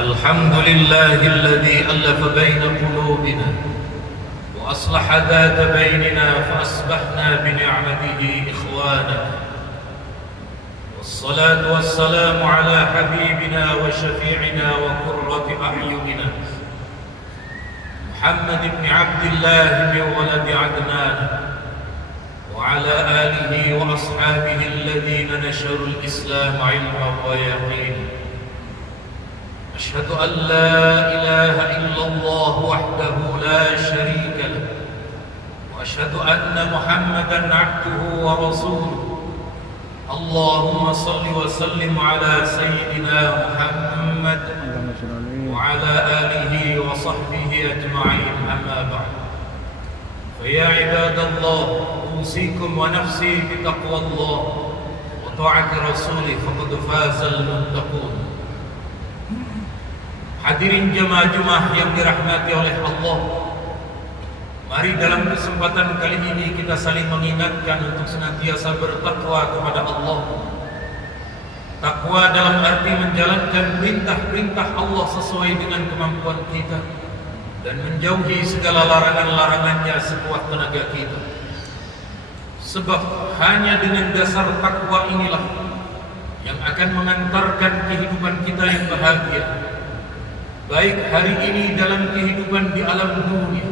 الحمد لله الذي ألف بين قلوبنا وأصلح ذات بيننا فأصبحنا بنعمته إخوانا، والصلاة والسلام على حبيبنا وشفيعنا وقرة أعيننا محمد بن عبد الله من ولد عدنان، وعلى آله وأصحابه الذين نشروا الإسلام علما ويقينا. أشهد أن لا إله إلا الله وحده لا شريك له، وأشهد أن محمدا عبده ورسوله. اللهم صل وسلم على سيدنا محمد وعلى آله وصحبه أجمعين، أما بعد. فيا عباد الله، أوصيكم ونفسي بتقوى الله وطاعة رسوله فقد فاز المتقون. Hadirin jemaah-jemaah yang dirahmati oleh Allah, mari dalam kesempatan kali ini kita saling mengingatkan untuk senantiasa bertakwa kepada Allah. Takwa dalam arti menjalankan perintah-perintah Allah sesuai dengan kemampuan kita dan menjauhi segala larangan-larangannya sekuat tenaga kita. Sebab hanya dengan dasar takwa inilah yang akan mengantarkan kehidupan kita yang bahagia, baik hari ini dalam kehidupan di alam dunia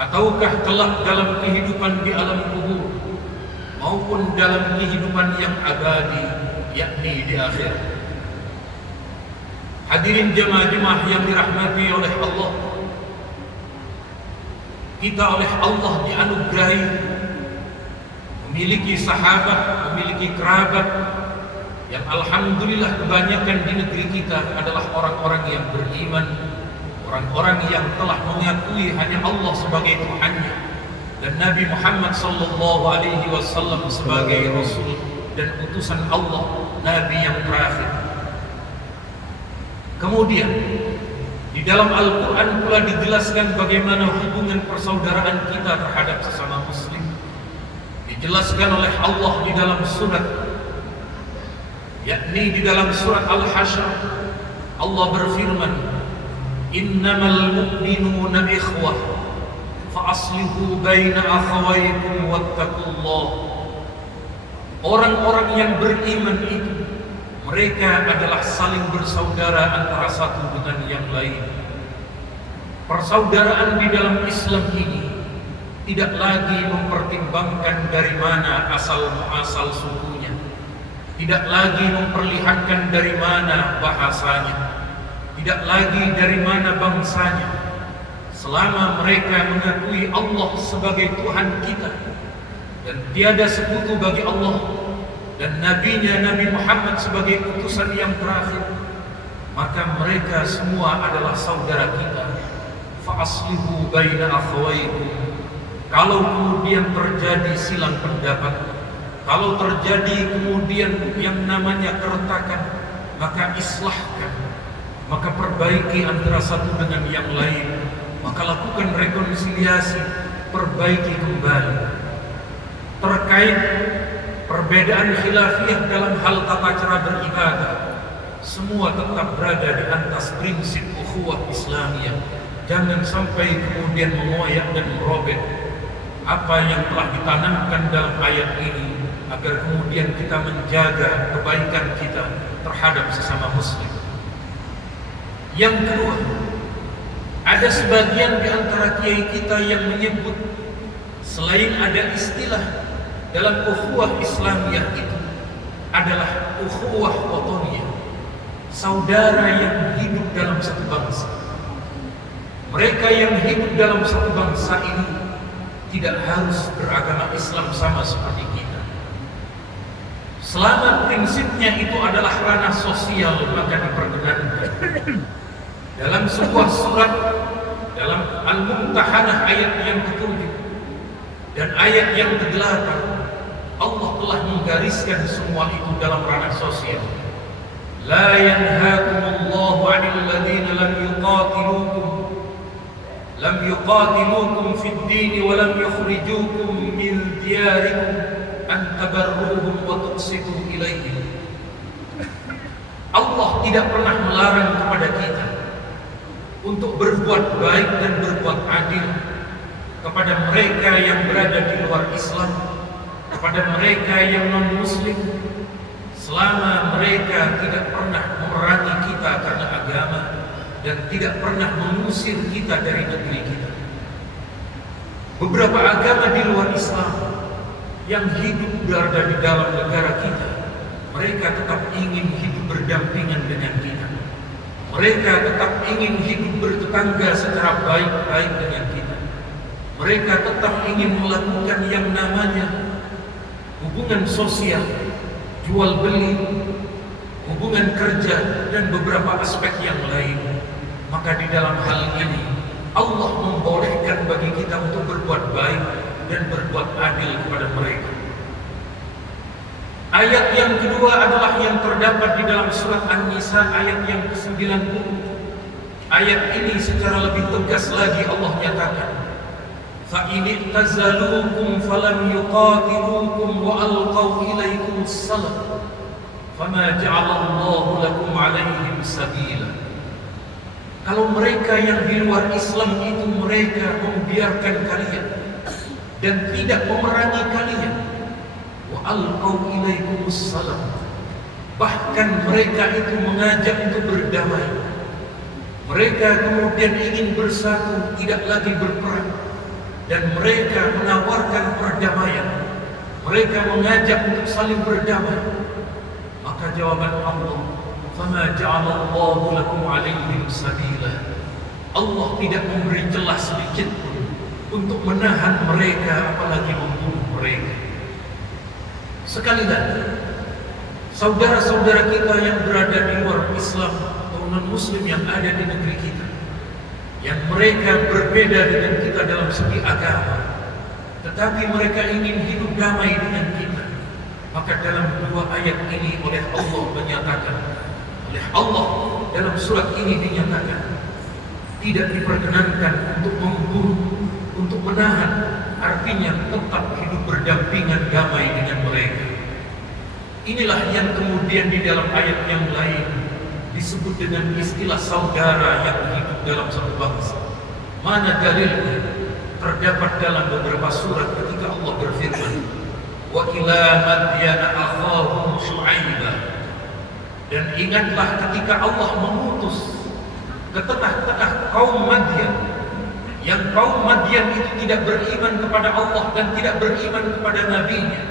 ataukah kelak dalam kehidupan di alam kubur, maupun dalam kehidupan yang abadi, yakni di akhirat. Hadirin jemaah-jemaah yang dirahmati oleh Allah, kita oleh Allah dianugerahi memiliki sahabat, memiliki kerabat yang alhamdulillah kebanyakan di negeri kita adalah orang-orang yang beriman, orang-orang yang telah mengakui hanya Allah sebagai Tuhannya dan Nabi Muhammad sallallahu alaihi wasallam sebagai Rasul dan utusan Allah, Nabi yang terakhir. Kemudian di dalam Al-Quran pula dijelaskan bagaimana hubungan persaudaraan kita terhadap sesama muslim. Dijelaskan oleh Allah di dalam surat, yakni di dalam surat Al-Hasyr. Allah berfirman, innamal mu'minuna ikhwah fa aslihu baina akhawaykum wattaqullah. Orang-orang yang beriman itu, mereka adalah saling bersaudara antara satu dengan yang lain. Persaudaraan di dalam Islam ini tidak lagi mempertimbangkan dari mana asal-muasal sukunya, tidak lagi memperlihatkan dari mana bahasanya, tidak lagi dari mana bangsanya. Selama mereka mengakui Allah sebagai Tuhan kita dan tiada sekutu bagi Allah dan nabinya Nabi Muhammad sebagai utusan yang terakhir, maka mereka semua adalah saudara kita. Fa aslihu baina akhawaykum. Kalau kemudian terjadi silang pendapat, kalau terjadi kemudian yang namanya keretakan, maka islahkan, maka perbaiki antara satu dengan yang lain, maka lakukan rekonsiliasi, perbaiki kembali. Terkait perbedaan khilafiyah dalam hal tata cara beribadah, semua tetap berada di atas prinsip ukhuwah Islamiyah. Jangan sampai kemudian mengoyak dan merobek apa yang telah ditanamkan dalam ayat ini, agar kemudian kita menjaga kebaikan kita terhadap sesama muslim. Yang kedua, ada sebagian di antara kiai kita yang menyebut selain ada istilah dalam ukhuwah Islamiyah itu adalah ukhuwah watoniyah, saudara yang hidup dalam satu bangsa. Mereka yang hidup dalam satu bangsa ini tidak harus beragama Islam sama seperti kita. Selama prinsipnya itu adalah ranah sosial, maka diperkenankan. Dalam sebuah surat, dalam Al-Mumtahanah ayat yang ke-7 dan ayat yang ke-8, Allah telah menggariskan semua itu dalam ranah sosial. La yanhaakumullahu 'anil ladzina lam yuqatilukum fid din wa lam yukhrijukum min diyarikum an tabarruhum wa tuqsitu ilaihim. Allah Allah tidak pernah melarang kepada kita untuk berbuat baik dan berbuat adil kepada mereka yang berada di luar Islam, kepada mereka yang non-muslim, selama mereka tidak pernah memerangi kita karena agama dan tidak pernah mengusir kita dari negeri kita. Beberapa agama di luar Islam yang hidup berada di dalam negara kita, mereka tetap ingin hidup berdampingan dengan kita. Mereka tetap ingin hidup bertetangga secara baik-baik dengan kita. Mereka tetap ingin melakukan yang namanya hubungan sosial, jual beli, hubungan kerja, dan beberapa aspek yang lain. Maka di dalam hal ini Allah membolehkan bagi kita untuk berbuat baik dan berbuat adil kepada mereka. Ayat yang kedua adalah yang terdapat di dalam surat An-Nisa ayat yang ke-90. Ayat ini secara lebih tegas lagi Allah nyatakan, فَإِنِ اعْتَزَلُوكُمْ فَلَمْ يُقَاتِلُوكُمْ وَأَلْقَوْا إِلَيْكُمُ السَّلَامَ فَمَا جَعَلَ اللَّهُ لَكُمْ عَلَيْهِمْ سَبِيلًا. Kalau mereka yang di luar Islam itu mereka membiarkan kalian dan tidak memerangi kalian, وَأَلْقَوْا إِلَيْكُمُ السَّلَامَ, bahkan mereka itu mengajak untuk berdamai, mereka kemudian ingin bersatu, tidak lagi berperang, dan mereka menawarkan perdamaian, mereka mengajak untuk saling berdamai, maka jawaban Allah, فَمَا جَعَلَ اللَّهُ لَكُمْ عَلَيْهِمْ سَبِيلًا, Allah tidak memberi celah sedikit pun untuk menahan mereka, apalagi membunuh mereka. Sekali lagi, saudara-saudara kita yang berada di luar Islam atau non-muslim yang ada di negeri kita, yang mereka berbeda dengan kita dalam segi agama, tetapi mereka ingin hidup damai dengan kita, maka dalam dua ayat ini oleh Allah dalam surat ini dinyatakan tidak diperkenankan untuk membunuh, untuk menahan, artinya tetap hidup berdampingan damai dengan mereka. Inilah yang kemudian di dalam ayat yang lain disebut dengan istilah saudara yang hidup dalam satu bangsa. Mana dalilnya? Terdapat dalam beberapa surat ketika Allah berfirman, wa ila madyana akhahum Syu'aibah, dan ingatlah ketika Allah mengutus ke tengah-tengah kaum Madyan, yang kaum Madyan itu tidak beriman kepada Allah dan tidak beriman kepada nabinya.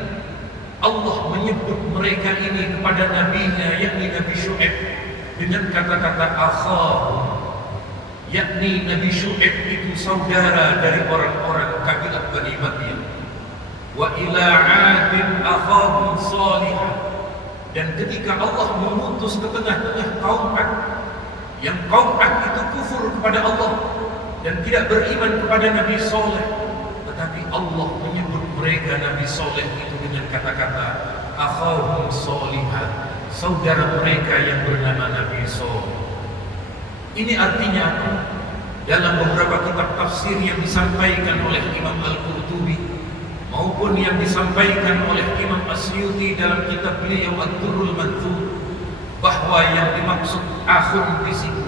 Allah menyebut mereka ini kepada nabinya, yakni Nabi Syu'aib, dengan kata-kata akhahum, yakni Nabi Syu'aib itu saudara dari orang-orang kabilah Bani Madyan. Wa ila 'adin akhahum Salihah, dan ketika Allah mengutus ke tengah-tengah kaum 'Ad, yang kaum 'Ad itu kufur kepada Allah dan tidak beriman kepada Nabi Saleh, tetapi Allah menyebut mereka Nabi Saleh itu dengan kata-kata akhahum Salihah, saudara mereka yang bernama Nabi Saleh. Ini artinya apa? Dalam beberapa kitab tafsir yang disampaikan oleh Imam Al-Qurtubi maupun yang disampaikan oleh Imam Asyuti dalam kitab beliau Ad-Durrul Manthur, bahwa yang dimaksud akhun di situ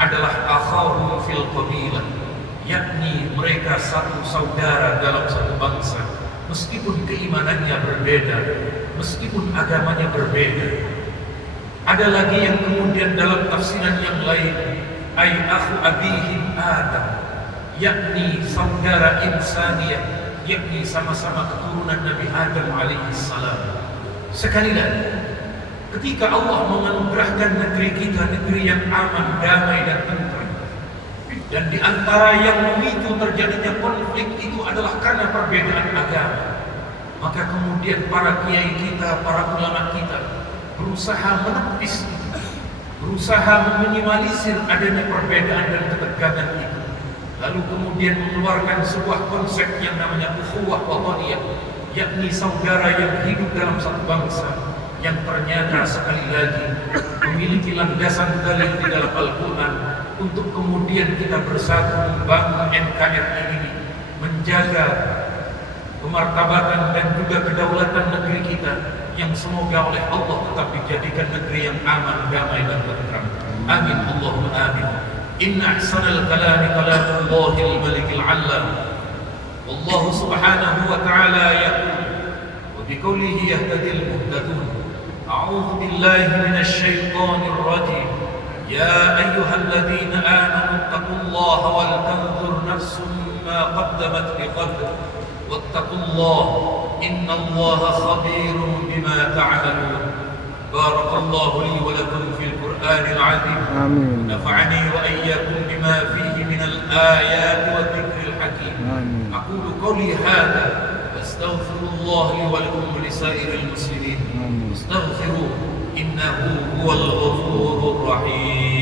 adalah akhahum fil qabilah, yakni mereka satu saudara dalam satu bangsa, meskipun keimanannya berbeda, meskipun agamanya berbeda. Ada lagi yang kemudian dalam tafsiran yang lain, ay akhu abihim Adam, yakni saudara insaniyah, yakni sama-sama keturunan Nabi Adam alaihi salam. Sekali lagi, ketika Allah menganugerahkan negeri kita negeri yang aman, damai dan tentram, dan di antara yang memicu terjadinya konflik itu adalah karena perbedaan agama, maka kemudian para kiai kita, para ulama kita berusaha menepis itu, berusaha meminimalisir adanya perbedaan dan ketegangan itu, lalu kemudian mengeluarkan sebuah konsep yang namanya ukhuwah wataniyah, yakni saudara yang hidup dalam satu bangsa, yang ternyata sekali lagi memiliki landasan dalil di dalam Al-Quran untuk kemudian kita bersatu membangun NKRI ini, menjaga kemartabatan dan juga kedaulatan negeri kita yang semoga oleh Allah tetap dijadikan negeri yang aman, damai dan tentram. Amin Allahumma amin. Inna ahsanal kalami kalamullahil malikil allam. Allah subhanahu wa ta'ala yaqul wa biqawlihi yahtadil muhtadun. A'udzu billahi minasy syaithanir rajim. Ya ayyuhalladzina amanu taqullaha wal tanzur nafsum ma qaddamat lighad. Wattaqullaha إن الله خبير بما تعملون. بارك الله لي ولكم في القرآن العظيم. آمين. نفعني وإياكم بما فيه من الآيات والذكر الحكيم. آمين. أقول قولي هذا واستغفر الله لي ولكم ولسائر المسلمين. استغفروه إنه هو الغفور الرحيم.